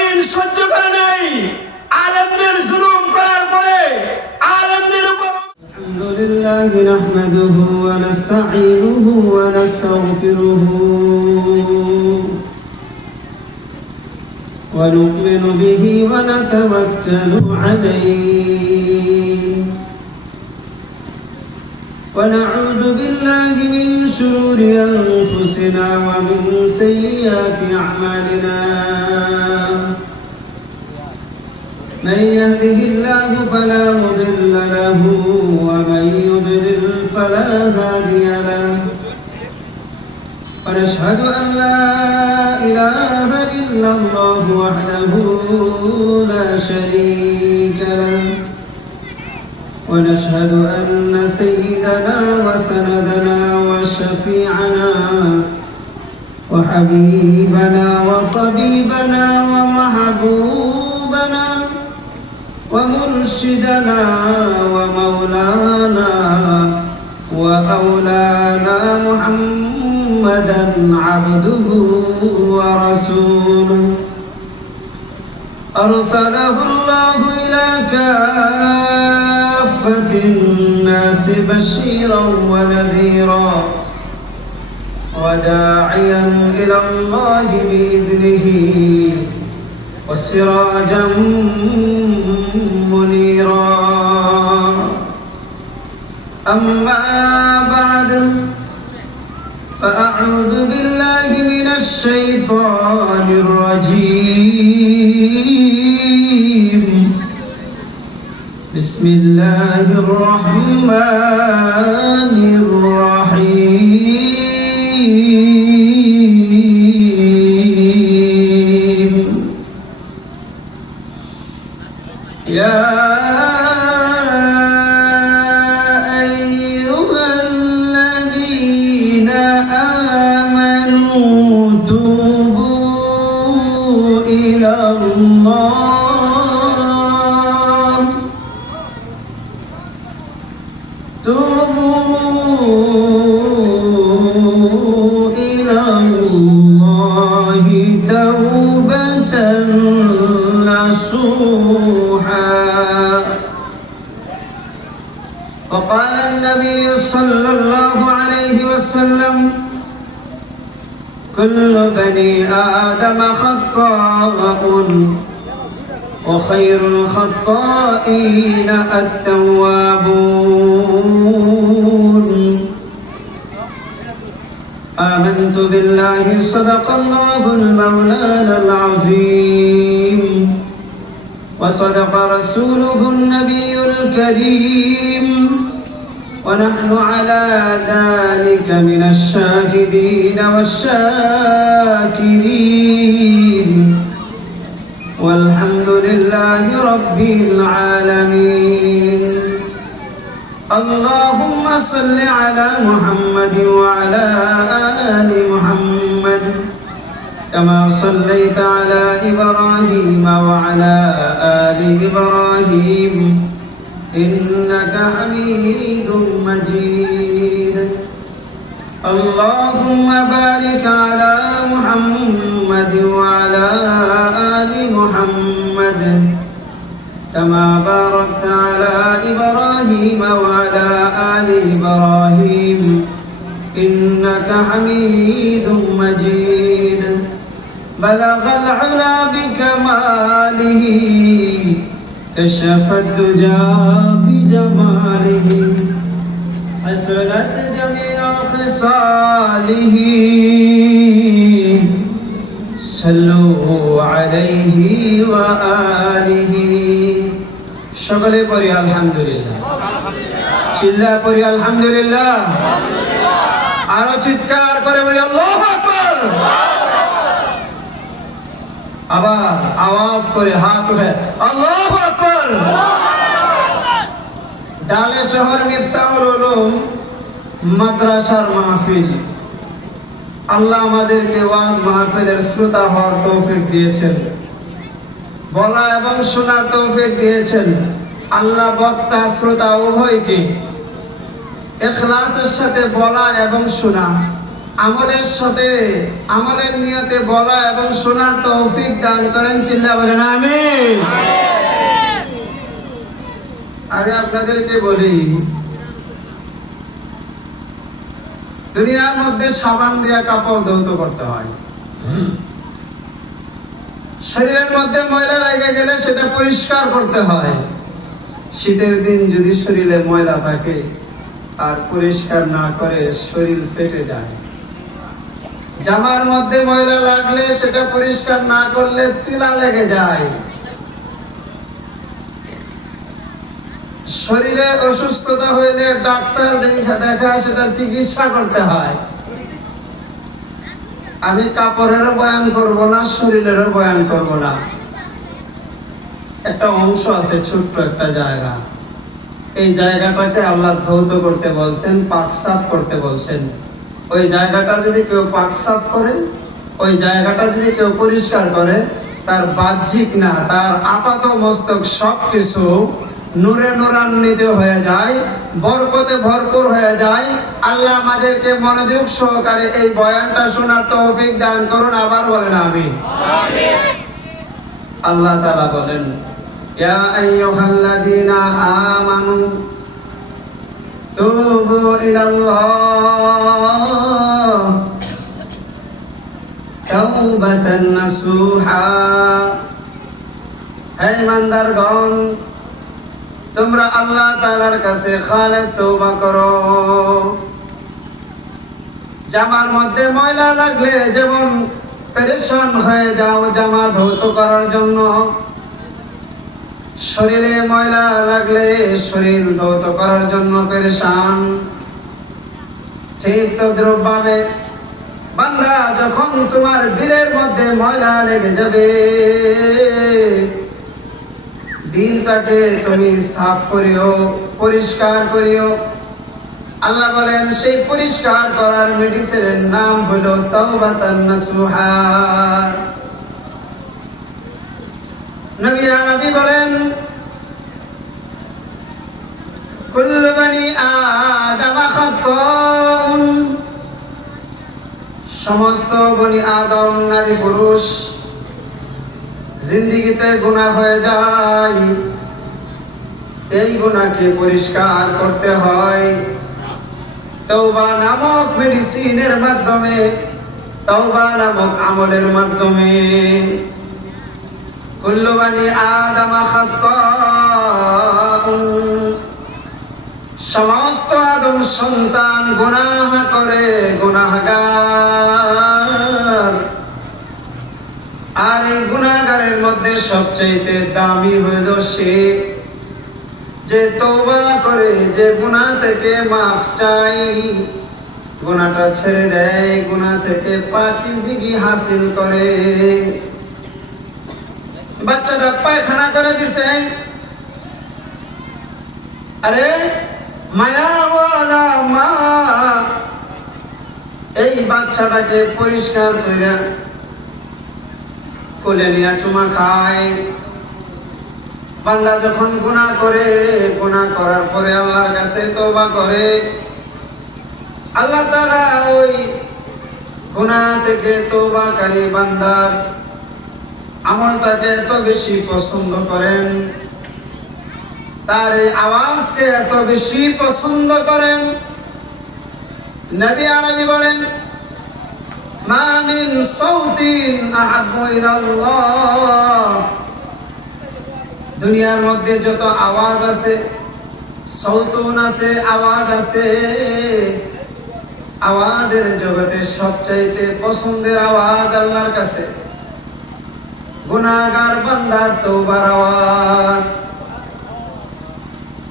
জমিন সহ্য করে নাই আলেমদের জুলুম করার পরে আলেমদের উপর আলহামদুলিল্লাহ নাহমাদুহু ওয়া নাস্তাঈনুহু ওয়া নাস্তাগফিরুহু ওয়া নু'মিনু বিহি ওয়া নাতাওয়াক্কালু আলাইহি ওয়া না'উযু বিল্লাহি মিন শুরুরি আনফুসিনা ওয়া মিন সাইয়্যাতি আ'মালিনা من يهده الله فلا مضل له ومن يضلل فلا هادي له ونشهد أن لا إله إلا الله وحده لا شريك له ونشهد أن سيدنا وسندنا وشفيعنا وحبيبنا وطبيبنا ومحبوبنا ومرشدنا ومولانا وأولانا محمدا عبده ورسوله أرسله الله إلى كافة الناس بشيرا ونذيرا وداعيا إلى الله بإذنه وسراجا منيرا أما بعد فأعوذ بالله من الشيطان الرجيم بسم الله الرحمن الرحيم يا أيها الذين آمنوا توبوا إلى الله توبة نصوحا وقال النبي صلى الله عليه وسلم كل بني آدم خطاء وخير الخطائين التوابون آمنت بالله صدق الله المولانا العظيم وصدق رسوله النبي الكريم ونحن على ذلك من الشاهدين والشاكرين والحمد لله رب العالمين اللهم صل على محمد وعلى آل محمد كما صليت على إبراهيم وعلى آل إبراهيم إنك حميد مجيد اللهم بارك على محمد وعلى آل محمد كما باركت على إبراهيم وعلى آل إبراهيم إنك حميد مجيد بلغ العلا بكماله كشف الدجى بجماله حسنت جميع خصاله صلوا عليه وآله সকলে পড়ি আলহামদুলিল্লাহ চিল্লা পড়ি আলহামদুলিল্লাহ আরো চিৎকার করে বলি আল্লাহু আকবার আবার আওয়াজ করে হাত উঠে আল্লাহু আকবার ডালে শহর মিফতাহুল উলুম মাদ্রাসার মাহফিল আল্লাহ আমাদেরকে ওয়াজ মাহফিলের শ্রোতা হওয়ার তৌফিক দিয়েছেন বলা এবং শোনার তৌফিক দিয়েছেন আল্লাহ বক্তা শ্রোতা উভয়কে ইখলাসের সাথে বলা এবং শোনা আমলের সাথে আমলের নিয়তে বলা এবং শোনার তৌফিক দান করেন। চিল্লা বলেন আমিন। আরে আপনাদেরকে বলি, দুনিয়ার মধ্যে সাবান দিয়া কাপড় ধৌত করতে হয়। শরীরের মধ্যে ময়লা লেগে গেলে সেটা পরিষ্কার করতে হয়। শীতের দিন যদি শরীরে ময়লা থাকে আর পরিষ্কার না করে শরীর ফেটে যায়। জামার মধ্যে ময়লা লাগলে সেটা পরিষ্কার না করলে তিলা লেগে যায়। শরীরে অসুস্থতা হইলে ডাক্তার দেখা সেটা চিকিৎসা করতে হয়। আমি কাপড়ের বয়ান করব না, শরীরের বয়ান করব না। একটা অংশ আছে, ছোট্ট একটা জায়গা। এই জায়গাটাকে আল্লাহ ধৌত করতে বলছেন, পাক সাফ করতে বলছেন। ওই জায়গাটা যদি কেউ পাক সাফ করে, ওই জায়গাটা যদি কেউ পরিষ্কার করে, তার বাহ্যিক না, তার আপাত মস্তক সবকিছু নূরে নূরান্বিত হয়ে যায়, বরকতে ভরপুর হয়ে যায়। আল্লাহ আমাদেরকে মনোযোগ সহকারে এই বয়ানটা শোনার তৌফিক দান করুন। আবার বলেন আমিন। আল্লাহ তাআলা বলেন, ইয়া আইয়ুহাল্লাযীনা আমানু তুবু ইলাল্লাহ তাওবাতান নাসুহা। হে ইমানদারগণ, তোমরা আল্লাহ তাআলার কাছে খালেস তওবা করো। জামার মধ্যে ময়লা লাগলে যেমন পেরেশান হয়ে যাও জামা ধৌত করার জন্য, শরীরে ময়লা লাগলে শরীর ধৌত করার জন্য পেরেশান, ঠিক তদ্রুপভাবে বান্দা যখন তোমার দিলের মধ্যে ময়লা লেগে যাবে, দিলটাকে তুমি সাফ করিও, পরিষ্কার করিও। আল্লাহ বলেন সেই পরিষ্কার করার মেডিসিনের নাম হলো তাওবাতান নাসুহা। নবী বলেন, কুল্লু বনি আদম খাত্তাউন, সমস্ত বনি আদম নারী পুরুষ জিন্দেগিতে গুনাহ হয়ে যায়। এই গুনাহকে পরিষ্কার করতে হয় তওবা নামক মেডিসিনের মাধ্যমে, তওবা নামক আমলের মাধ্যমে। কুল্লু বনি আদম খাত্তাউন, সমস্ত আদম সন্তান গুনাহ করে, গুনাহগার। আর এই গুনাহগারের মধ্যে সবচেয়ে দামি হইল সে যে তওবা করে, যে গুনাহ থেকে মাফ চাই, গুনাহটা ছেড়ে দেয়, গুনাহ থেকে পাকিজগি হাসিল করে। বাচ্চাটা পায়খানা করে দিছে, আরে মায়াওয়ালা মা এই বাচ্চাটাকে পরিষ্কার করে কোলে নিয়ে চুমা খায়। বান্দা যখন গুনাহ করে, গুনাহ করার পরে আল্লাহর কাছে তওবা করে, আল্লাহ তাআলা ওই গুনাহ থেকে তওবাকারী বান্দার আমলটাকে এত বেশি পছন্দ করেন, তার আওয়াজকে এত বেশি পছন্দ করেন। নবী আরবি বলেন, মা মিন সাউতিন আহাব্বু ইলাল্লাহ, দুনিয়ার মধ্যে যত আওয়াজ আছে, সাউতুন আছে, আওয়াজ আছে, আওয়াজের জগতে সবচাইতে পছন্দের আওয়াজ আল্লাহর কাছে গুনাহগার বান্দার তওবার আওয়াজ।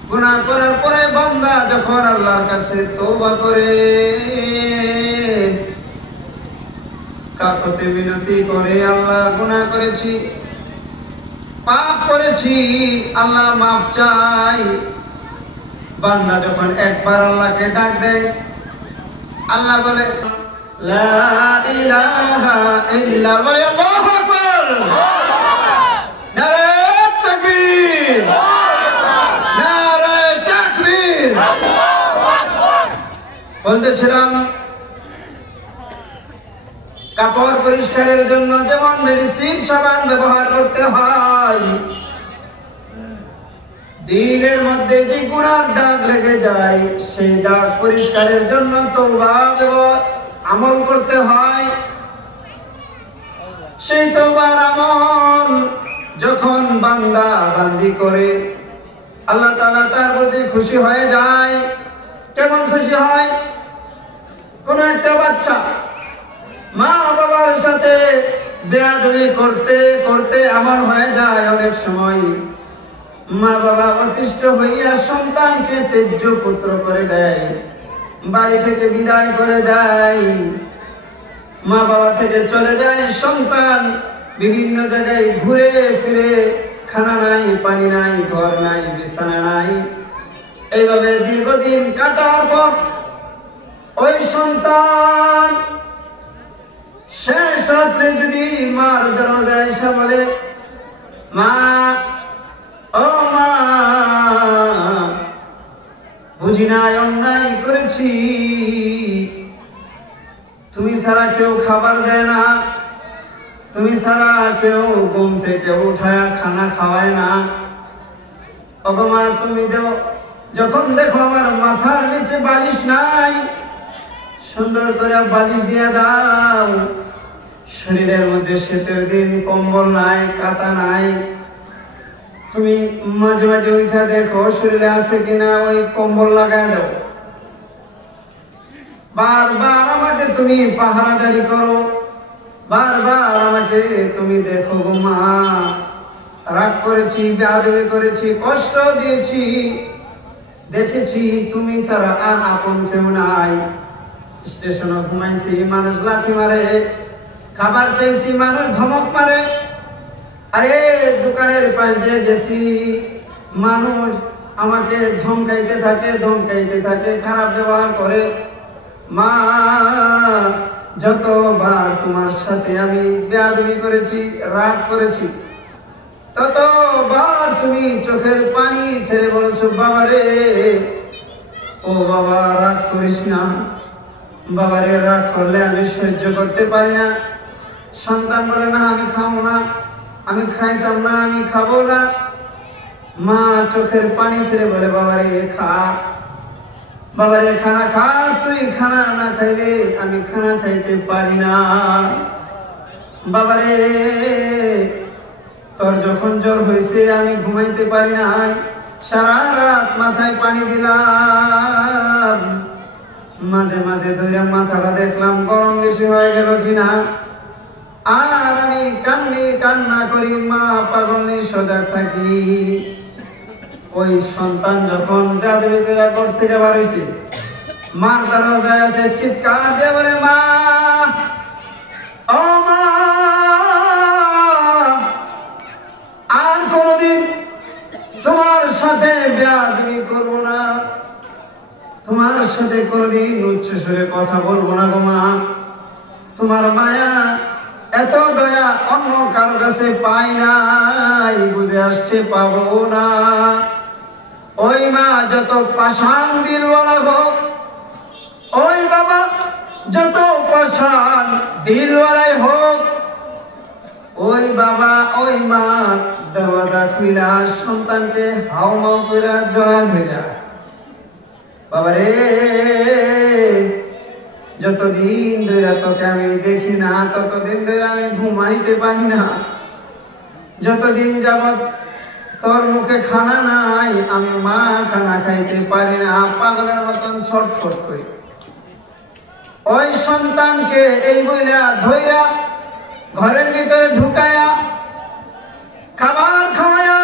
গুনাহ করার পরে বান্দা যখন আল্লাহর কাছে তওবা করে, কাকুতি মিনতি করে, আল্লাহ গুনাহ করেছি, পাপ করেছি, আল্লাহ মাফ চাই। বান্দা যখন একবার আল্লাহকে ডাক দেয়, আল্লাহ বলে লা ইলাহা ইল্লাল্লাহ, বলে আল্লাহু আকবার, নারে তাকবীর, নারে তাকবীর। বলতেছিলাম কাপড় পরিষ্কারের জন্য যেমন মেডিসিন সাবান ব্যবহার করতে হয়, দিলের মধ্যে যে গুনার দাগ লেগে যায় সেই দাগ পরিষ্কারের জন্য তওবা আমল করতে হয়। সেই তওবার আমল যখন বান্দা বান্দি করে আল্লাহ তাআলা তার প্রতি খুশি হয়ে যায়। কেমন খুশি হয়? কোন একটা বাচ্চা মা বাবার সাথে বেয়াদবি করতে করতে এমন হয়ে যায় অনেক সময় মা বাবা অতিষ্ঠ হইয়া সন্তানকে ত্যায্য পুত্র করে দেয়, বাড়ি থেকে বিদায় করে দেয়, মা বাবা থেকে চলে যায়। সন্তান বিভিন্ন জায়গায় ঘুরে ফিরে, খানা নাই, পানি নাই, ঘর নাই, বিছানা নাই, এইভাবে দীর্ঘদিন কাটার পর ওই সন্তান শেষ রাত্রে যদি মার দরজায় এসে বলে, মা, ও মা, বুঝি নাই অন্যায় করেছি, তুমি ছাড়া কেউ খাবার দেয় না, তুমি ছাড়া কেউ ঘুম থেকে উঠায় খানা খাওয়ায় না, ওগো মা তুমি দেও, যখন দেখো আমার মাথার নিচে বালিশ নাই, সুন্দর করে বালিশ দিয়ে দাও, শরীরের মধ্যে শীতের দিন কম্বল নাই, কাঁথা নাই, তুমি মাঝে মাঝে উঠা দেখো শরীরে আছে কিনা, ওই কম্বল লাগাই দাও। বারবার আমাকে তুমি পাহারাদারি করো, বারবার আমাকে তুমি দেখো গো মা, রাগ করেছি, বেয়াদবি করেছি, কষ্ট দিয়েছি, দেখেছি তুমি ছাড়া আর আপন কেউ নাই। স্টেশনে ঘুমাইছি, মানুষ লাথি মারে, খাবার চাইছি, মানুষ ধমক মারে, আরে দোকানের পাশ দিয়ে গেছি, মানুষ আমাকে ধমকাইতে থাকে, খারাপ ব্যবহার করে। মা, যতবার তোমার সাথে আমি বেয়াদবি করেছি, রাগ করেছি, ততবার তুমি চোখের পানি ছেড়ে বলছো, বাবা রে, ও বাবা রাগ করিস না, বাবা রে, রাগ করলে আমি সহ্য করতে পারি না। সন্তান বলে, না আমি খাবো না, আমি খাইতাম না, আমি খাবো না। মা চোখের পানি ছেড়ে বলে, বাবা রে খা, বাবা রে খানা খা, তুই খানা না খাইলে আমি খানা খাইতে পারি না। বাবা রে, তোর যখন জ্বর হয়েছে আমি ঘুমাইতে পারি নাই, সারা রাত মাথায় পানি দিলাম, মাঝে মাঝে ধরে মাথাটা দেখলাম গরম বেশি হয়ে গেল কিনা, আর আমি কান্না করি, মা পাগল নেই, সজাগ থাকি। ওই সন্তান যখন বেয়াদবি করে ঘর থেকে বার হইছে, মার দরজায় আছে, চিৎকার দিয়ে বলে, মা, ও মা, আর কোনদিন তোমার সাথে বেয়াদবি করবো না, তোমার সাথে কোনদিন উচ্চ সুরে কথা বলবো না গো মা। তোমার মায়া এত দয়া অন্য কারো কাছে পাই নাই, বুঝে আসছে পাবো না। ওই মা যত পাষাণ দিলওয়ালা হোক, ওই বাবা যত পাষাণ দিলওয়ালাই হোক, ওই বাবা ওই মা দরজা খুইলা সন্তানকে হাও মাও করে জড়ায় ধইরা, বাবা রে, যতদিন ধরে তোকে আমি দেখি না, ততদিন ধরে আমি ঘুমাইতে পারি না, যতদিন যাবত তোর মুখে খানা নাই, আমি মা খানা খাইতে পারি না, পাগলের মতন ছটফট করি। ওই সন্তানকে এই বইলা ধইরা ঘরের ভিতরে ঢুকায়া, খাবার খাওয়ায়া,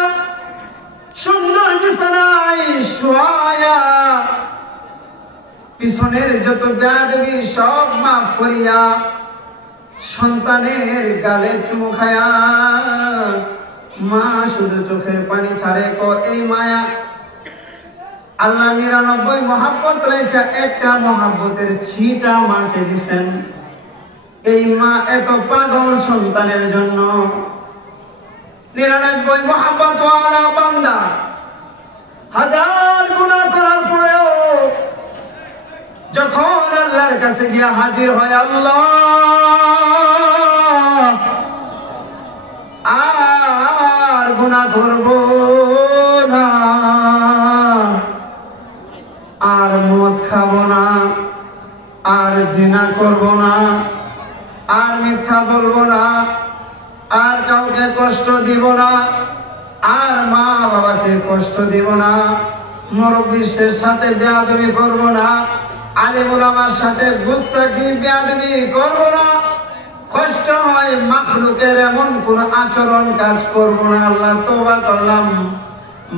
সুন্দর বিছানায় শোয়ায়া, পিছনের যত বেয়াদবি সব মাফ করিয়া, সন্তানের গালে চুমু খায়া, মা শুধু চোখের পানি ছাড়ে, এই মায়া আল্লাহ 99 মহাব্বত রেখা একটা মহাব্বতের ছিটা মাকে দিছেন। এই মা এত পাগল সন্তানের জন্য, 99 মহাব্বত ওয়ালা বান্দা হাজার গুনাহ করার পরেও যখন আল্লাহর কাছে গিয়া হাজির হয়, আল্লাহ গুনাহ করব না, আর মদ খাবো না, আর জিনা করব না, আর মিথ্যা বলবো না, আর কাউকে কষ্ট দিব না, আর মা বাবাকে কষ্ট দিব না, মুরব্বিদের সাথে বেয়াদবি করব না, আলেম ওলামার সাথে গুস্তাখি বেয়াদবি করব না, কষ্ট হয় মাখলুকের এমন কোন আচরণ কাজ করব না। আল্লাহ তওবা করলাম।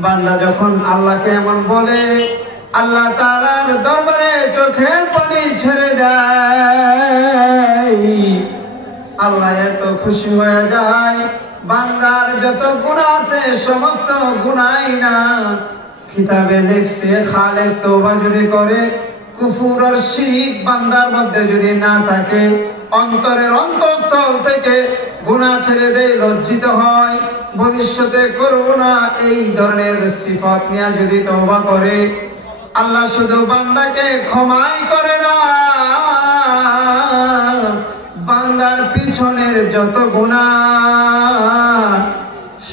বান্দা যখন আল্লাহকে এমন বলে, আল্লাহ তাআলার দরবারে চোখের পানি ছেড়ে দেয়, আল্লাহ এত খুশি হয়ে যায়। বান্দার যত গুনাহ আছে সমস্ত গুনাহ না কিতাবে লিখছে, খালেস তওবা যদি করে, কুফর আর শিরক বান্দার মধ্যে যদি না থাকে, অন্তরের অন্তঃস্থল থেকে গুনাহ ছেড়ে দেয়, লজ্জিত হয়, ভবিষ্যতে করব না, এই ধরনের সিফাত নিয়ে যদি তওবা করে, আল্লাহ শুধু বান্দাকে ক্ষমাই করে না, বান্দার পিছনের যত গুনাহ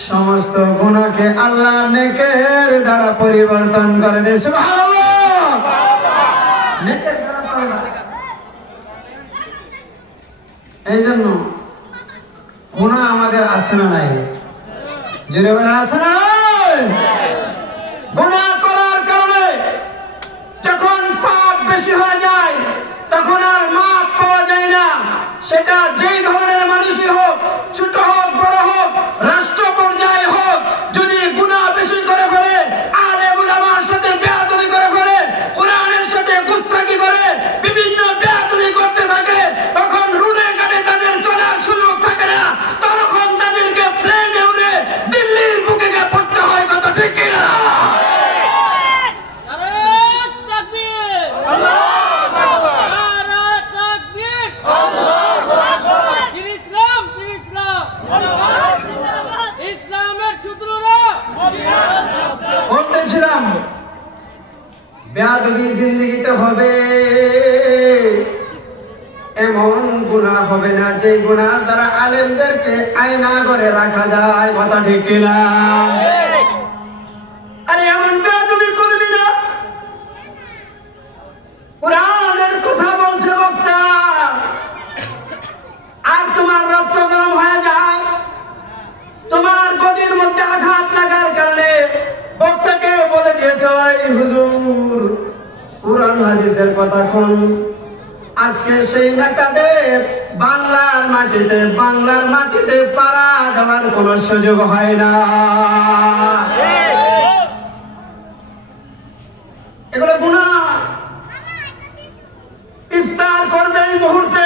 সমস্ত গুনাহকে আল্লাহ নেকের দ্বারা পরিবর্তন করে দেয়। সুবহানাল্লাহ। নেকের দ্বারা এই জন্য গুনাহ আমাদের আছে না নাই? জোরে বলেন আছে না নাই? গুনাহ করার কারণে যখন পাপ বেশি হয়ে যায় তখন আর মাপ পাওয়া যায় না। সেটা যেই ধরনের মানুষই হোক, ছোট হোক বড় হোক, রাষ্ট্র পর্যায়ে হোক, যদি গুনাহ বেশি করে ফেলে, আলেম ওলামার সাথে বেয়াদবি করে ফেলে, কোরআনের সাথে গুস্তাখি করে, বিভিন্ন বেয়াদবি করতে থাকে, তখন রুলে কাটে তাদের চলার সুযোগ থাকে না, তখন তাদেরকে প্লেনে উড়ে দিল্লির বুকে গিয়ে পড়তে হয়। কথা ঠিক কিনা? বলতেছিলাম বেয়াদবি জিন্দেগিতে হবে, এমন গুনাহ হবে না যে গুনাহ দ্বারা আলেমদেরকে আয়না করে রাখা যায়। কথা ঠিক কিনা? আরে এমন বেয়াদবি করবি না। কোরআনের কথা বলছে বক্তা, আর তোমার রক্ত গরম হয়ে যায়, তোমার গদির মধ্যে আঘাত লাগার কারণে বক্তাকে বলে দিয়েছে, হুজুর কোরআন হাদিসের কথা কোন। আজকে সেই নেতাদের বাংলার মাটিতে পাড়া দেওয়ার কোন সুযোগ হয় না। এগুলো গুনাহ। ইফতার করবে এই মুহূর্তে,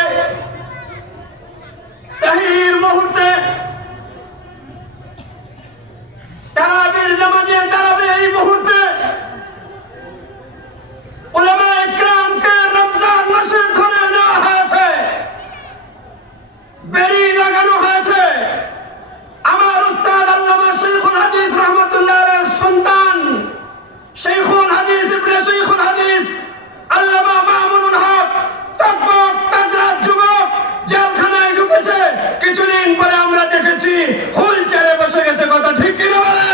সাহির মুহূর্তে, তারাবির নামাজে দাঁড়াবে এই মুহূর্তে, উলামায়ে কেরামকে রমজান মাসে ধরে নেওয়া হয়েছে, বেরি লাগানো হয়েছে। আমার উস্তাদ আল্লামা শাইখুল হাদিস রাহমাতুল্লাহ আলাইহির সন্তান, শাইখুল হাদিস ইবনে শাইখুল হাদিস আল্লামা মামুনুল হক তকবক তাগড়া যুবক জেলখানায় ঢুকেছে। কিছুদিন পরে আমরা দেখেছি হুইলচেয়ারে বসে গেছে। কথা ঠিক কিনা বলে?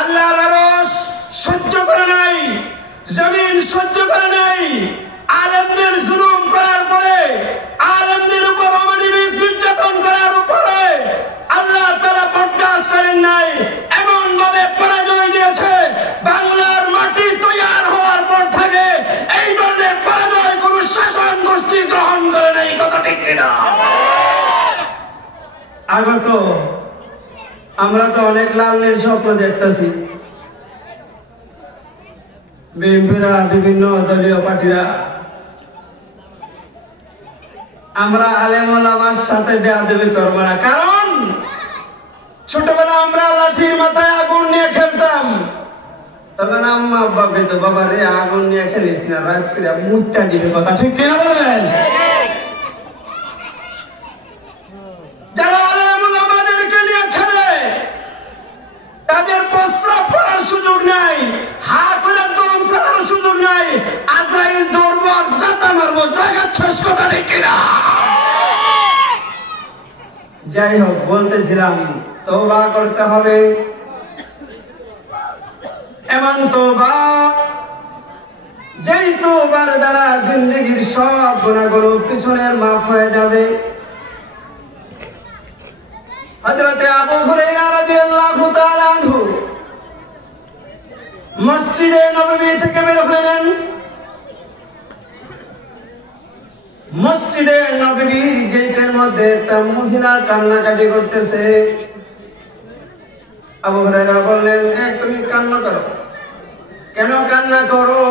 আল্লাহর আরশ সহ্য করে নাই, জমিন সহ্য করে নাই। আলেমদের জুলুম করার পরে, আলেমদের উপর অমানবিক নির্যাতন করার উপরে আল্লাহ তাআলা বরদাস্ত করেন নাই, এমন ভাবে পরাজয় দিয়েছে। বাংলার মাটি তৈয়ার হওয়ার পর থেকে এই ধরনের পরাজয় কোন শাসন গোষ্ঠী গ্রহণ করে নাই। কথা ঠিক কিনা? আগত আমরা তো অনেক লাল নীল স্বপ্ন দেখতেছি। বিএনপিরা, বিভিন্ন দলীয় পার্টিরা, আমরা আলেম ওলামার সাথে বেয়াদবি করব না। কারণ ছোটবেলা আমরা লাঠির মাথায় আগুন নিয়ে খেলতাম, তখন আম্মা আব্বা বেতো, বাবা রে আগুন নিয়ে খেলিস না, রাত করে মুখটা দিবে। কথা ঠিক কিনা বলেন? যারা আলেম ওলামাদেরকে নিয়ে খেলে তাদের প্রস্রাব করার সুযোগ নাই, হাত করে দম চালানোর সুযোগ নাই, আজরাইল দৌড়বো আর জাতা মারবো, জায়গা শেষ। কথা ঠিক কিনা? যাই হোক, বলতেছিলাম তওবা করতে হবে। এমন তওবা যেই তওবার দ্বারা জিন্দেগীর সব গুনাহগুলো পিছনের মাফ হয়ে যাবে। হযরত আবু হুরায়রা রাদিয়াল্লাহু তাআলা আনহু মসজিদে নববী থেকে বের হলেন। মসজিদে নববীর গেটের মধ্যে একটা মহিলা কান্নাকাটি করতেছে। আবু হুরায়রা বললেন, তুমি কান্না করো কেন? কান্না করো?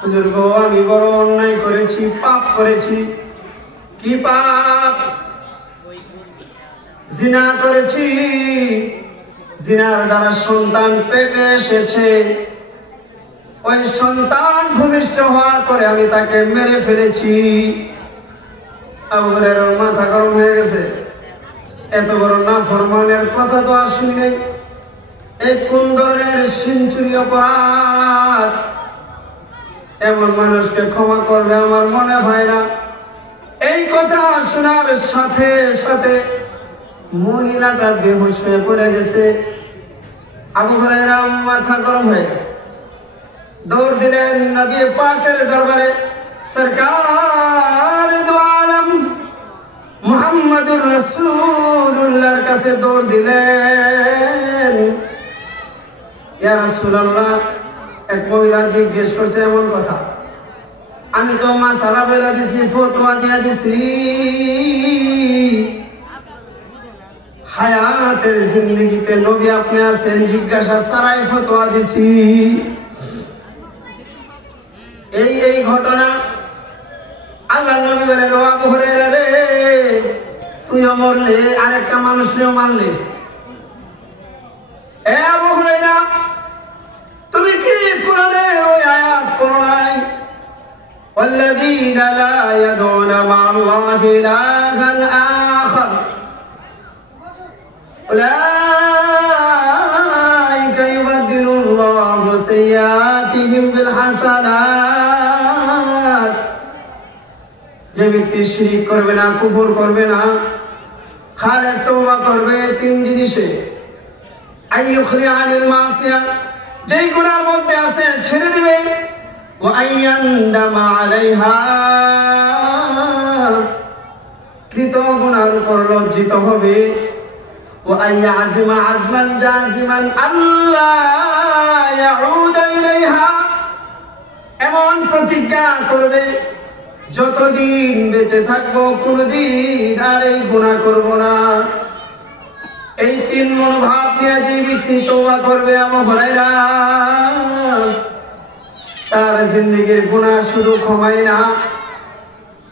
হুজুর গো, আমি বড় অন্যায় করেছি, পাপ করেছি। কি পাপ? জিনা করেছি। জিনার দ্বারা সন্তান পেটে এসেছে। ওই সন্তান ভূমিষ্ঠ হওয়ার পরে আমি তাকে মেরে ফেলেছি। আবু হুরায়রার মাথা গরম হয়ে গেছে। এত বড় নাফরমানের কথা তো আর শুনি নাই। এই কোন ধরনের সেঞ্চুরি অপরাধ? এমন মানুষকে ক্ষমা করবে আমার মনে হয় না। এই কথা শোনার সাথে সাথে মহিলাটা বেহুশ হয়ে পড়ে গেছে। আবু হুরায়রা মাথা গরম হয়ে গেছে। দৌড় দিলেন নবী পাকের দরবারে। সরকার দু আলম মুহাম্মদুর রাসূলুল্লাহর কাছে দৌড় দিলেন। ইয়া রাসূলুল্লাহ, এক মহিলা জিজ্ঞেস করছে এমন কথা, আমি তো মাসালা বলে দিছি, ফতোয়া দিয়ে দিছি, হায়াতের জিন্দেগিতে নবী আপনি আছেন, জিজ্ঞাসা ছাড়াই ফতোয়া দিছি। এই ঘটনা আল্লাহর নবী বলেন, ও আবু হুরায়রা রে, তুইও মরলে আরেকটা মানুষও মারলে। এ আবু হুরায়রা, তুমি কি কোরআনের ওই আয়াত পড়ো নাই? والذين لا يدعون مع الله إلها آخر أولئك يبدل الله سيئاتهم بالحسنات। যে ব্যক্তি শিরক করবে না, কুফর করবে না, খালেস তওবা করবে তিন জিনিসে। আইয়ুখলি আনিল মাসিয়া, যেই গুনার মধ্যে আছে ছেড়ে দিবে। ওয়া আইয়ান্দামা আলাইহা, কৃত গুনার উপর লজ্জিত হবে। ওয়া আইয়াজিমা আজমান জাজিমান আল্লা ইয়াউদা ইলাইহা, এমন প্রতিজ্ঞা করবে যতদিন বেঁচে থাকবো কোনদিন আর এই গুনাহ করব না। এই তিন মনোভাব নিয়ে যে ব্যক্তি তওবা করবে, আবু হুরায়রা, তার জিন্দেগির গুনাহ শুধু ক্ষমাই না,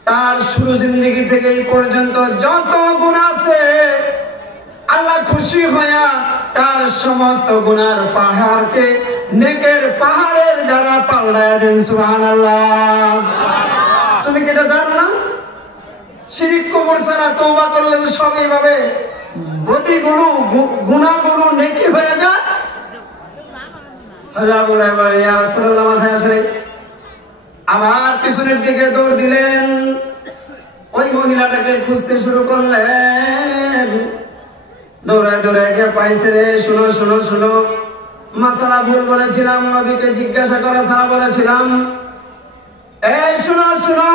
তার শুরু জিন্দেগি থেকে এই পর্যন্ত যত গুনাহ আছে আল্লাহ খুশি হইয়া তার সমস্ত গুনার পাহাড়কে নেকের পাহাড়ের দ্বারা পাল্টায়া দেন। সুবহানাল্লাহ। তুমি কি এটা জানো না? শিরক কুফর ছাড়া তওবা করলে সব এইভাবে বদিগুলো গুনাহগুলো নেকি হয়ে যায়। আবার পিছনের দিকে দৌড় দিলেন। ওই মহিলাটাকে খুঁজতে শুরু করলেন। দৌড়ায় দৌড়ায় গিয়ে পাইছে রে, শুনো শুনো শুনো, মাসালা ভুল বলেছিলাম, নবীকে জিজ্ঞাসা করা ছাড়া বলেছিলাম। এই শুনো শুনো,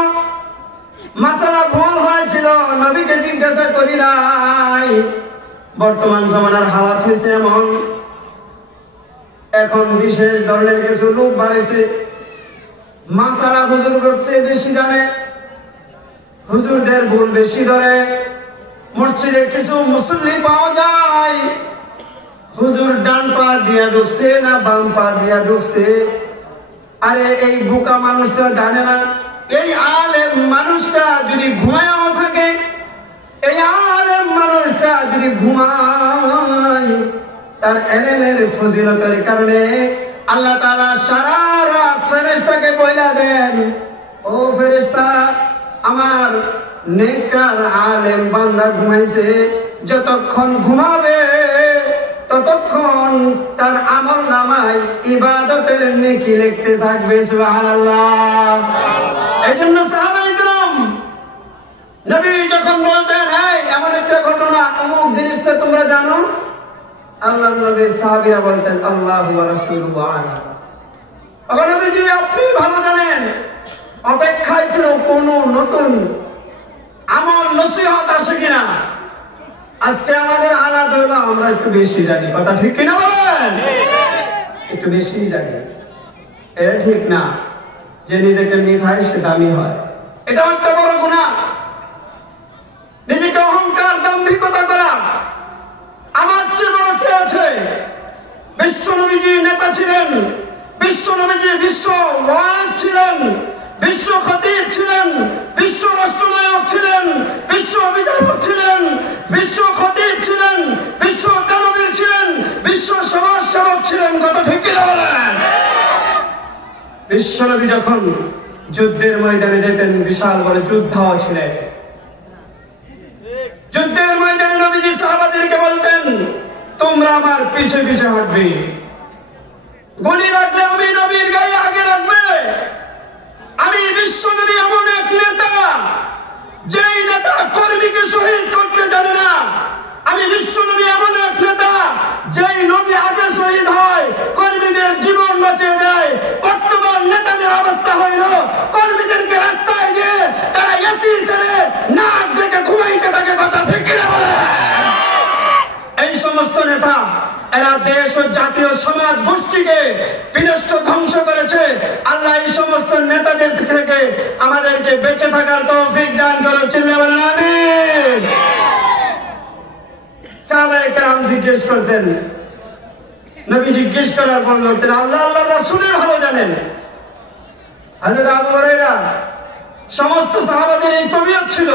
মাসালা ভুল হয়েছিল, নবীকে জিজ্ঞাসা করি নাই। বর্তমান জমানার হালাত হয়েছে এমন, এখন বিশেষ ধরনের কিছু লোক বাড়িছে, মাসালা হুজুর করছে বেশি জানে, হুজুরদের ভুল বেশি ধরে। মসজিদে কিছু মুসল্লি পাওয়া যায়, হুজুর ডান পা দিয়া ঢুকছে না বাম পা দিয়া ঢুকছে। আরে এই বোকা মানুষটা জানে না, এই আলেম মানুষটা যদি ঘুমায়ও থাকে, এই আলেম মানুষটা যদি ঘুমায়, তার এলেমের ফজিলতের কারণে আল্লাহ তাআলা সারা রাত ফেরেশতাকে বইলা দেন, ও ফেরেশতা, আমার নেককার আলেম বান্দা ঘুমাইছে, যতক্ষণ ঘুমাবে ততক্ষণ তার আমল নামায় ইবাদতের নেকি লিখতে থাকবে। সুবহানাল্লাহ। এইজন্য সাহাবায়ে কেরাম নবী যখন বলতেন, এই এমন একটা ঘটনা অমুক জিনিসটা তোমরা জানো? আল্লাহর নবী সাহাবীরা বলতেন আল্লাহু ওয়া রাসূলুহু আ'লাম। নবীজি আপনি ভালো জানেন। অপেক্ষায় ছিল কোন নতুন আমল নসিহত আসে কিনা। আজকে আমাদের আলাদা হলো আমরা একটু বেশি জানি, কথা ঠিক কিনা বলেন? একটু বেশি জানি, এটা ঠিক না। যে নিজেকে মিঠাই সে দামি হয়, এটা একটা বড় গুনাহ। নিজেকে অহংকার দাম্ভিকতা করা, আমার চেয়ে বড় কে আছে? বিশ্ব নবীজি নেতা ছিলেন, বিশ্ব নবীজি বিশ্ব ওয়াজ ছিলেন, বিশ্ব খতিব ছিলেন, বিশ্ব রাষ্ট্রনায়ক ছিলেন, বিশ্ব অভিযানক ছিলেন, বিশ্ব খতিব ছিলেন, বিশ্ব দানবীর ছিলেন, বিশ্ব সমাজ সেবক ছিলেন, কথা ঠিক কিনা বলেন? বিশ্ব নবী যখন যুদ্ধের ময়দানে যেতেন বিশাল বড় যোদ্ধাও ছিলেন। যুদ্ধের ময়দানে নবীজি সাহাবাদেরকে বলতেন তোমরা আমার পিছে পিছে হাঁটবে, গুলি রাখলে আমি নবীর গায়ে আগে রাখবে। আমি বিশ্ব নবী এমন এক নেতা, যেই নেতা কর্মীকে শহীদ করতে জানে না। আমি বিশ্ব নবী এমন এক নেতা, যেই নবী আগে শহীদ হয় কর্মীদের জীবন বাঁচিয়ে দেয়। বর্তমান নেতাদের অবস্থা হইল কর্মীদেরকে রাস্তায় গিয়ে তারা এসি ছেড়ে নাক ডেকে ঘুমাইতে থাকে, কথা ঠিক কিনা বলে? এই সমস্ত নেতা এরা দেশ ও জাতীয় সমাজ গোষ্ঠীকে বিনষ্ট ধ্বংস করেছে। আল্লাহ এই সমস্ত নেতাদের থেকে আমাদেরকে বেঁচে থাকার তৌফিক দান করো, চিল্লা বলেন আমিন। সাহাবায়ে কেরাম জিজ্ঞেস করতেন, নবী জিজ্ঞেস করার পর বলতেন আল্লাহ আল্লাহর রাসূলের ভালো জানেন। হযরত আবু হুরায়রা সমস্ত সাহাবাদের এই তবিয়ত ছিল।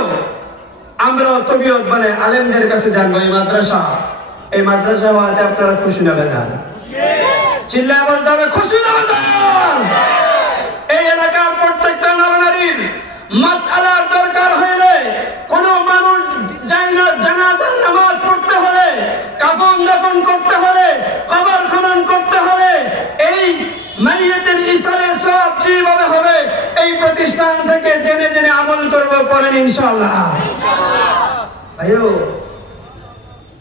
আমরাও তবিয়ত মানে আলেমদের কাছে জানবো। এই মাদ্রাসা হওয়াতে আপনারা খুশি না বেজান? চিল্লায় বলতে হবে খুশি না বেজান? এই এলাকার প্রত্যেকটা নরনারীর মাসআলার দরকার হইলে, কোন মানুষ জানাজার নামাজ পড়তে হলে, কাফন দাফন করতে হলে, কবর খনন করতে হলে, এই মাইয়াতের ইসালে সব কিভাবে হবে এই প্রতিষ্ঠান থেকে জেনে জেনে আমল করব, পড়েন ইনশাআল্লাহ। ভাইও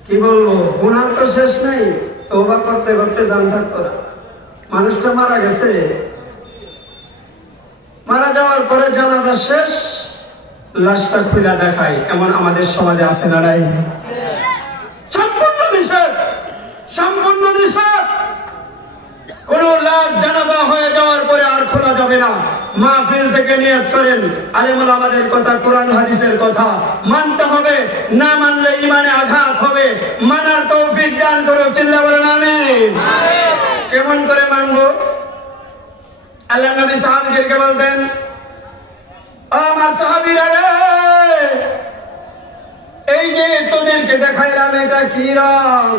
কি বলবো, গুনাহ তো শেষ নেই। তওবা করতে করতে জান থাকতো না। মানুষটা মারা গেছে, মারা যাওয়ার পরে জানাজা শেষ, লাশটা খুলে দেখায়, এমন আমাদের সমাজে আছে না নাই? সম্পূর্ণ নিষেধ, সম্পূর্ণ নিষেধ। কোন লাশ জানাজা হয়ে যাওয়ার পরে আর খোলা যাবে না। মাহফিল থেকে নিয়ত করেন, আলেমুল আমাদের কথা, কোরআন হাদিসের কথা মানতে হবে, না মানলে ঈমানে আঘাত হবে। মানার তৌফিক দান করো, চিল্লা বলেন আমিন। কেমন করে মানবো? আল্লাহ নবী সাহাবীদেরকে বলতেন আমার সাহাবীরা রে, এই যে তোদেরকে দেখাইলাম এটা কি রং?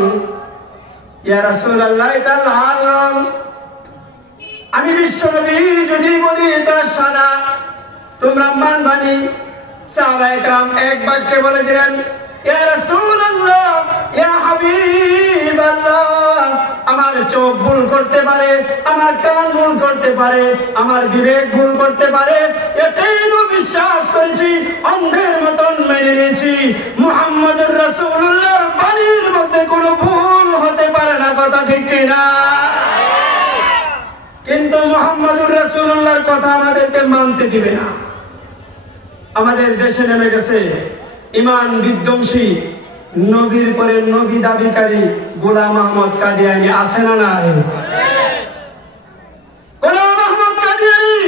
ইয়া রাসূলুল্লাহ এটা লাল রং। আমি বিশ্বনবী যদি বলি এটা সাদা, তোমরা মানবানি? সাহাবায়ে কেরাম এক বাক্যে বলে দিলেন ইয়া রাসূলুল্লাহ, ইয়া হাবিবাল্লাহ, আমার চোখ ভুল করতে পারে, আমার কান ভুল করতে পারে, আমার বিবেক ভুল করতে পারে, এটাইও বিশ্বাস করেছি, অন্ধের মতন মেনে নিয়েছি। মুহাম্মদুর রাসূলুল্লাহর বাণীর মধ্যে কোনো ভুল হতে পারে না, কথা ঠিক কিনা? কিন্তু মুহাম্মদুর রাসূলুল্লাহর কথা আমাদেরকে মানতে দিবে না। আমাদের দেশে নেমে গেছে ঈমান বিধ্বংসী, নবীর পরে নবী দাবিকারী গোলাম আহমদ কাদিয়ানী, আছে না নাই? গোলাম আহমদ কাদিয়ানী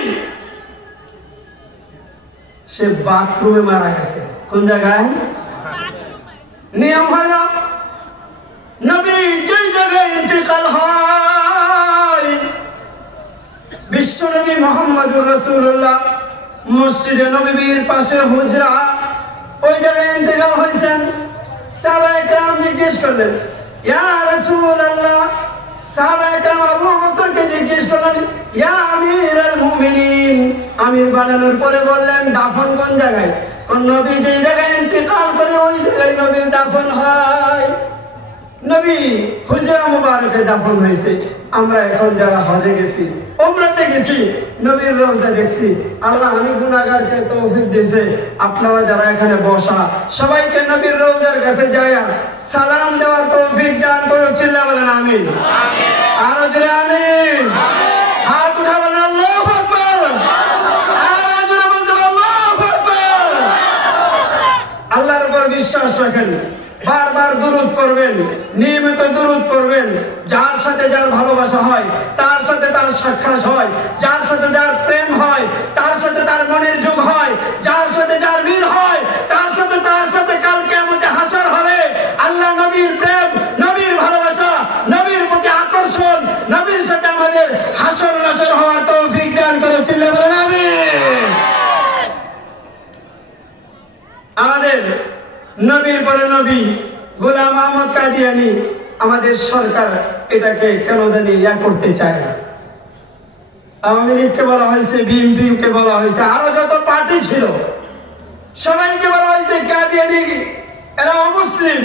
সে বাথরুমে মারা গেছে। কোন জায়গায়? নিয়ম হয় না, নবী যেই জায়গায় ইন্তেকাল হয়, বিশ্ব নবী মুহাম্মদুর রাসূলুল্লাহ মসজিদে নববীর পাশে হুজরা, ওই জায়গায় ইন্তেকাল হয়েছেন। সাহাবায়ে কেরাম জিজ্ঞেস করলেন ইয়া রাসূলুল্লাহ, সাহাবায়ে কেরাম আবু বকরকে জিজ্ঞেস করলেন ইয়া আমিরুল মুমিনিন, আমির বানানোর পরে বললেন দাফন কোন জায়গায়? কোন নবী যেই জায়গায় ইন্তেকাল করে ওই জায়গায় নবীর দাফন হয়। নবী হুজরা মুবারকে দাফন হয়েছে। আমরা এখন যারা হজে গেছি, উমরাতে গেছি, নবীর রওজা দেখছি। আল্লাহ আমি গুনাহগারকে তৌফিক দিয়েছে, আপনারা যারা এখানে বসা সবাইকে নবীর রওজার কাছে যায়া সালাম দেওয়ার তৌফিক দান করো। চিল্লা বলেন আমিন। আরো জোরে আমিন। হাত উঠা বলেন আল্লাহু আকবার। আরো জোরে বলতে আল্লাহু আকবার। আল্লাহর উপর বিশ্বাস রাখেন, বারবার দুরূদ পড়বেন, নিয়মিত দুরূদ পড়বেন। যার সাথে যার ভালোবাসা হয় তার সাথে তার সাক্ষাৎ হয়, যার সাথে যার প্রেম হয় তার সাথে তার মনের যোগ হয়, যার সাথে যার মিল হয় তার সাথে কাল কিয়ামতে হাসর হবে। আল্লাহ নবীর প্রেম, নবীর ভালোবাসা, নবীর প্রতি আকর্ষণ, নবীর সাথে আমাদের হাসর নাসর হওয়ার তৌফিক দান করে। চিল্লা বলেন আমিন। আমাদের নবীর পরে নবী গোলাম আহমদ কাদিয়ানী, আমাদের সরকার এটাকে কেন জানি করতে চায় না। আওয়ামী লীগকে বলা হয়েছে, বিএনপি কে বলা হয়েছে, আরো যত পার্টি ছিল সবাইকে বলা হয়েছে কাদিয়ানী এরা অমুসলিম,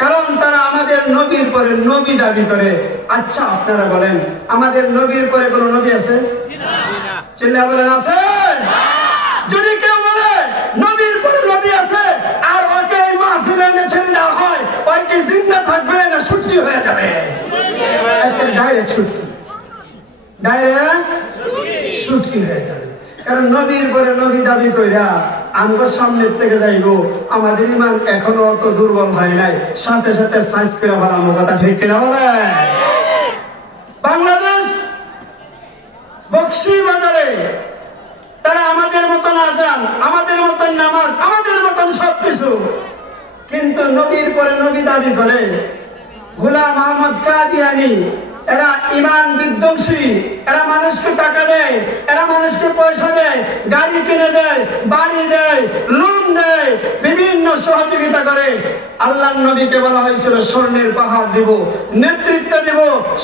কারণ তারা আমাদের নবীর পরে নবী দাবি করে। আচ্ছা আপনারা বলেন, আমাদের নবীর পরে কোন নবী আছে? চিল্লা বলেন আছে? যদি কেউ বলে নবীর পরে নবী আছে আর ওকে এই মাহফিলে ছেড়ে দেওয়া হয়, ওই কি জিন্দা থাকবে না ছুটি হয়ে যাবে? ডাইরেক্ট ছুটি, ডাইরেক্ট ছুটি হয়ে যাবে। কারণ নবীর পরে নবী দাবি কইরা আমরা সামনের থেকে যাইব, আমাদের ইমান এখনো অত দুর্বল হয় নাই, সাথে সাথে সাইজ করে বাড়ানো। কথা ঠিক কিনা বলে? বাংলাদেশ বক্সি বাজারে তারা আমাদের মতন আজান, আমাদের মতন নামাজ, আমাদের মতন সবকিছু, কিন্তু নবীর পরে নবী দাবি করে। গোলাম আহমদ কাদিয়ানী এরা ইমান বিধ্বংসী, এরা মানুষকে টাকা দেয়, এরা মানুষকে পয়সা দেয়, গাড়ি কিনে দেয়, বাড়ি দেয়, লোন দেয়, বিভিন্ন সহযোগিতা করে। আল্লাহর নবীকে বলা হয়েছিল স্বর্ণের পাহাড় দিব, নেতৃত্ব দিব,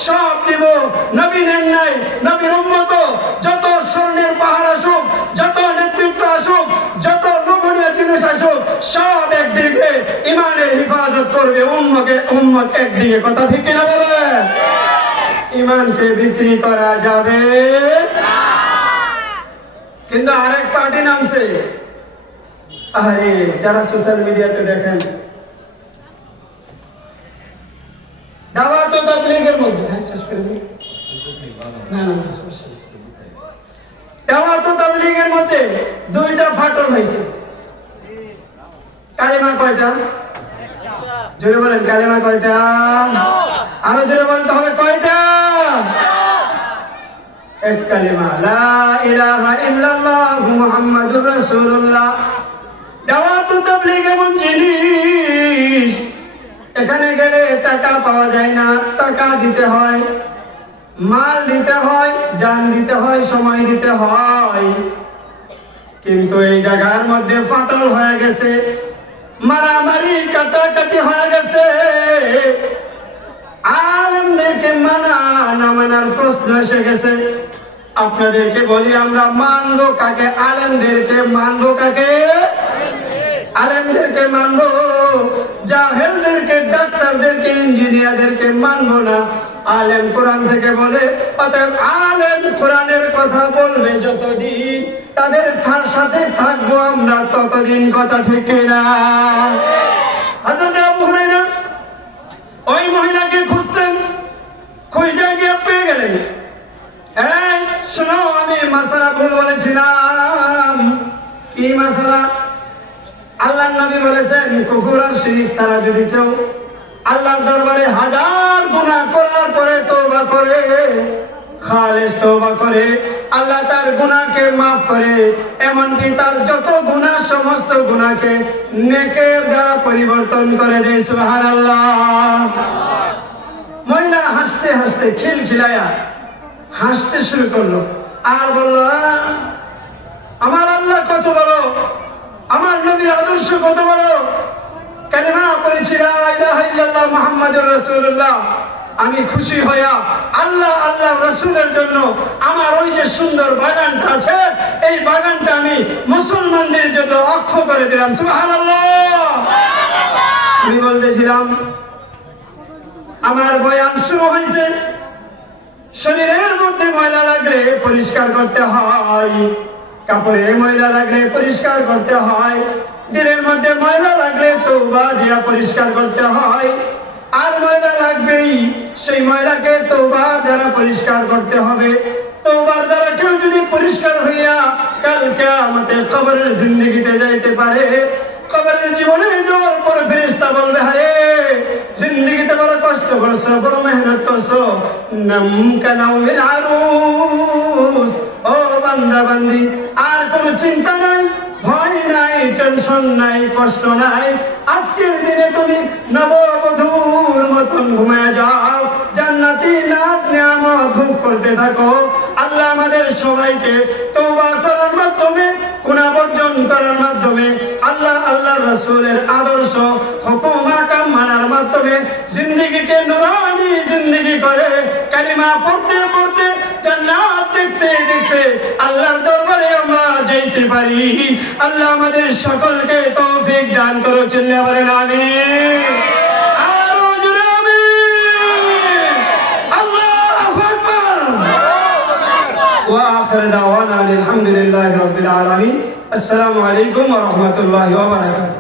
সব দিব। নবী নেন নাই, নবীর উম্মত যত স্বর্ণের পাহাড় আসুক, যত নেতৃত্ব আসুক, যত লোভনীয় জিনিস আসুক, সব একদিকে ইমানের হিফাজত করবে, উম্মত একদিকে। কথা ঠিক কিনা বলে? ইমানকে বিক্রি করা যাবে কিন্তু আরেক পার্টি নামছে। আরে যারা সোশ্যাল মিডিয়াতে দেখেন, দাওয়াত ও তাবলীগের মধ্যে দাওয়াত ও তাবলীগের মধ্যে দুইটা ফাটল হয়েছে। কালিমা কয়টা? জোরে বলেন, কালিমা কয়টা? আরো জোরে বলতে হবে, কয়টা? এক কালিমা, লা ইলাহা ইল্লাল্লাহ মুহাম্মাদুর রাসূলুল্লাহ। দাওয়াত ও তাবলীগ এমন জিনিস, এখানে গেলে টাকা পাওয়া যায় না, টাকা দিতে হয়, মাল দিতে হয়, জান দিতে হয়, সময় দিতে হয়। কিন্তু এই জায়গার মধ্যে ফাটল হয়ে গেছে, মারামারি কাটাকাটি হয়ে গেছে। আলেমদেরকে মানা না মানার প্রশ্ন এসে গেছে। আপনাদেরকে বলি, আমরা মানবো কাকে? আলেমদেরকে মানবো কাকে? আলেমদেরকে মানবো, জাহেলদেরকে, ডাক্তারদেরকে, ইঞ্জিনিয়ারদেরকে মানবো না। আলেম কোরআন থেকে বলে, অতএব আলেম কোরআনের কথা বলবে যতদিন, তাদের সাথে থাকবো আমরা ততদিন। কথা ঠিক না? হযরত আবু হুরায়রা ওই মহিলাকে খুঁজতেন, খুঁজে গিয়ে পেয়ে গেলেন। এই শোনো, আমি মাসালা ভুল বলেছিলাম। কি মাসালা? আল্লাহর নবী বলেছেন, কুফর আর শিরক ছাড়া যদি কেউ আল্লাহর দরবারে হাজার গুনাহ করার পরে তওবা করে, খালেস তওবা করে, আল্লাহ তার গুনাহকে মাফ করে, এমনকি তার যত গুনাহ, সমস্ত গুনাহকে নেকের দ্বারা পরিবর্তন করে দেয়। সুবহানাল্লাহ। মহিলা হাসতে হাসতে খিলখিলায়া হাসতে শুরু করলো আর বলল, আমার আল্লাহ কত বড়, আমার নবীর আদর্শ কত বড়। কালিমা পড়েছি, লা ইলাহা ইল্লাল্লাহ মুহাম্মাদুর রাসূলুল্লাহ। আমি খুশি হইয়া আল্লাহ আল্লাহ রাসূলের জন্য আমার ওই যে সুন্দর বাগানটা আছে, এই বাগানটা আমি মুসলমানদের জন্য অক্ষ করে দিলাম। সুবহানাল্লাহ। আমি বলতেছিলাম, আমার বয়ান শুরু হয়েছে, শরীরের মধ্যে ময়লা লাগলে পরিষ্কার করতে হয়, কাপড়ে ময়লা লাগলে পরিষ্কার করতে হয়, দিলের মধ্যে ময়লা লাগলে তওবা দিয়া পরিষ্কার করতে হয়। আর ময়লা লাগবেই, সেই ময়লাকে তওবা দ্বারা পরিষ্কার করতে হবে। তওবার দ্বারা কেউ যদি পরিষ্কার হইয়া কাল কিয়ামতে কবরের জিন্দেগিতে যাইতে পারে, কবরের জীবনে যাওয়ার পর ফেরেশতা বলবে, আরে জিন্দেগিতে বড় কষ্ট করছো, বড় মেহনত করছো, নাম কানাউল আরুস, ও বান্দা বান্দি আর কোনো চিন্তা নাই, ভয় নাই, টেনশন নাই, কষ্ট নাই। আজকের দিনে তুমি নববধূর মতন ঘুমায় যাও, জান্নাতি নাজ নিয়ামত ভোগ করতে থাকো। আল্লাহ আমাদের সবাইকে তওবা করার মাধ্যমে, গুনাহ বর্জন করার মাধ্যমে, আল্লাহ রাসূলের আদর্শ হুকুম আহকাম মানার মাধ্যমে জিন্দেগিকে নূরানি জিন্দেগি করে কালিমা পড়তে পড়তে জান্নাত দেখতে দেখতে আল্লাহর দরবারে আমরা যাইতে পারি। আল্লাহ আমাদের সকলকে তৌফিক দান করো, চিল্লা বলেন আমিন। আরো জোরে আমিন। আল্লাহু আকবার। ওয়া আখির দাওয়ানা আলহামদুলিল্লাহি রাব্বিল আলামিন। আসসালামু আলাইকুম ওয়া রাহমাতুল্লাহি ওয়া বারাকাতুহু।